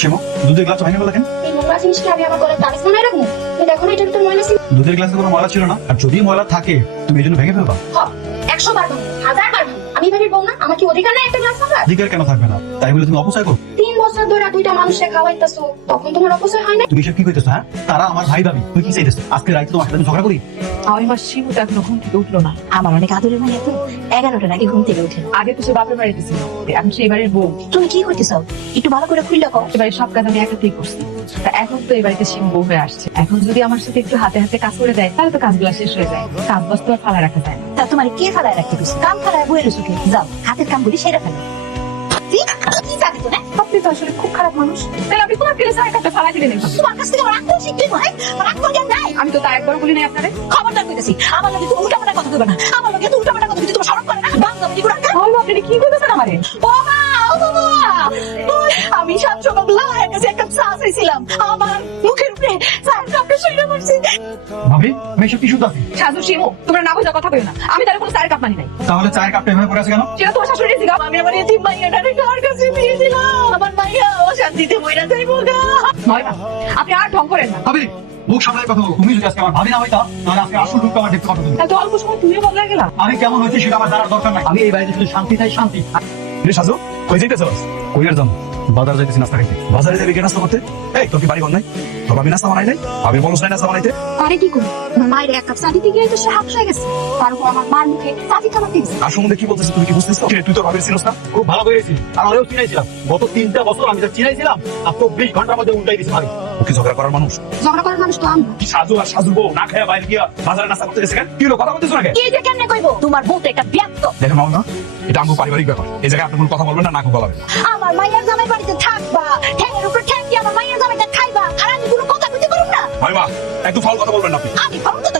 শিমু, দুধের গ্লাস ভেঙে গেল কেন? এই নোংরা জিনিসটা আমি আমার গলায় তাবিজ বানায় রাখবো? দেখো না, এটার ভিতর ময়লা ছিল। দুধের গ্লাসে কোনো ময়লা ছিল না, আর যদি ময়লা থাকে তুমি এই জন্য ভেঙে ফেলবা। 100 বার ভাঙো, 1000 বার ভাঙো, আমি বাড়ির বউ না? আমার কি অধিকার নাই একটা গ্লাস ভাঙার? অধিকার কেন থাকবে না? তাই বলে তুমি অপচয় করো? 3 বছর ধরে দুইটা মানুষে খাওয়াইতাছো, তখন তোমার অপচয় হয় না? তুমি এসব কি কইতেছো? হ্যাঁ, তারা আমার ভাই ভাবি, তুই কি চাইতেছো? আজকে রাইতে তোমার সাথে আমি ঝগড়া করি? আমি মাস শিমু তো এখনো ঘুম থেকে উঠলো না। আমার অনেক আদরের মাইয়া তো 11টার আগে ঘুম থেকে উঠে। আগে তো সে বাপের বাড়িতে ছিল, এখন সেই বাড়ির বউ। তুমি কি করতেছ? একটু ভালো করে খুললে কও। এবারে সব কাজ আমি একাতেই করছি। তা এখন তো এই বাড়িতে শিমু বউ হয়ে আসছে, এখন যদি আমার সাথে একটু হাতে হাতে কাজ করে দেয় তাহলে তো কাজগুলো শেষ হয়ে যায়। কাজ বাজ তো আর ফালা রাখা যায় না। তা তোমার কে ফালায় রাখতে গেছে? কাম ফালায় বইয়ের সুখে যাও, হাতের কামগুলি সেরে ফেলো। কি জানি তো না, আপনি তো আসলে খুব খারাপ মানুষ। তাহলে আপনি তোমার ফিরে চায়ের কাপটা ফালাই দিলেন। তোমার কাছ থেকে আমার আত্ম শিখতে হয়, আমার আত্মজ্ঞান নাই। আমি তো তার একবার বলি নাই আপনারে। খবরদার কইতেছি, আমার লগে তুমি উল্টাপাল্টা কথা কইবা না। আমার লগে তো উল্টাপাল্টা কথা কইতে তোমার শরম করে না? বাংলাদেশি গুড়া খা। তাহলে আপনি কি করতেছেন আমারে? ও মা, ও বাবা, আমি 700 বাংলা কাছে একটা চা চাইছিলাম, আমার মুখের উপরে চায়ের কাপটা সইরা পড়ছে। ভাবি, আমি এসব কি শুনতাছি? সাজু শিমু, তোমরা না বোঝা কথা কইও না। আমি তার কোনো চায়ের কাপ মানি নাই। তাহলে চায়ের কাপটা এভাবে পড়ে আছে কেন? সেটা তোমার শাশুড়ি দিগা। আমি আমার এতিম মাইয়াটারে কার কাছে দিয়ে দিলাম? আমার মাইয়া অশান্তিতে মইরা যাইবো গা। নয় না, আপনি আর ঢং করেন না। ভাবি, মুখ সামলায় কথা বলো। তুমি যদি আজকে আমার ভাবি না হইতা, তাহলে আজকে আসল রূপটা আমার দেখতে পারতো তুমি। তাহলে তো অল্প সময় তুমিও বদলে গেলা। আমি কেমন হয়েছি সেটা আমার জানার দরকার নাই। আমি এই বাড়িতে শুধু শান্তি চাই, শান্তি। রে সাজু, কই যাইতেছস? কই আর যাম? বাজার যাইতেছি নাস্তা খাইতে। বাজারে যাবি কে নাস্তা করতে? এই, তোর কি বাড়ি ঘর নাই? তোর ভাবি নাস্তা বানাই নাই? ভাবি বলছ নাই নাস্তা বানাইতে? আরে কি করবো, আমার মায়ের 1 কাপ চা দিতে গিয়ে তো সে হাফ হয়ে গেছে। তারপর আমার মার মুখে চাবি খাবার দিয়েছে। আর সম্বন্ধে কি বলতেছিস তুমি কি বুঝতেছিস? তুই তো ভাবির ছিলস না? খুব ভালো করেছিস। আর আমিও চিনাইছিলাম। গত 3টা বছর আমি যা চিনাইছিলাম, আর 24 ঘন্টার মধ্যে উল্টাই দিছি ভাই। ওকে ঝগড়া করার মানুষ। ঝগড়া করার মানুষ তো আমি। সাজু আর সাজু বউ না খেয়ে বাইরে গিয়া বাজারে নাস্তা করতে গেছে কেন? কি হলো, কথা বলতেছ না কেন? কি যে কেমনে কইবো? তোমার বউ তো একটা ব্যক্ত। দেখেন মামা, এটা আমার পারিবারিক ব্যাপার। এই জায়গায় আপনি কোনো কথা বলবেন না, নাকও গলাবেন না। আমার মাইয়ার জামাই বাড়িতে থাকবা, ঠ্যাঙের উপর ঠ্যাং দিয়ে আমার মাইয়ার জামাইটা খাইবা, আর আমি কোনো কথা কইতে পারুম না? ভাই মা, একটু ফাউল কথা বলবেন না আপনি। আমি ফাউল কথা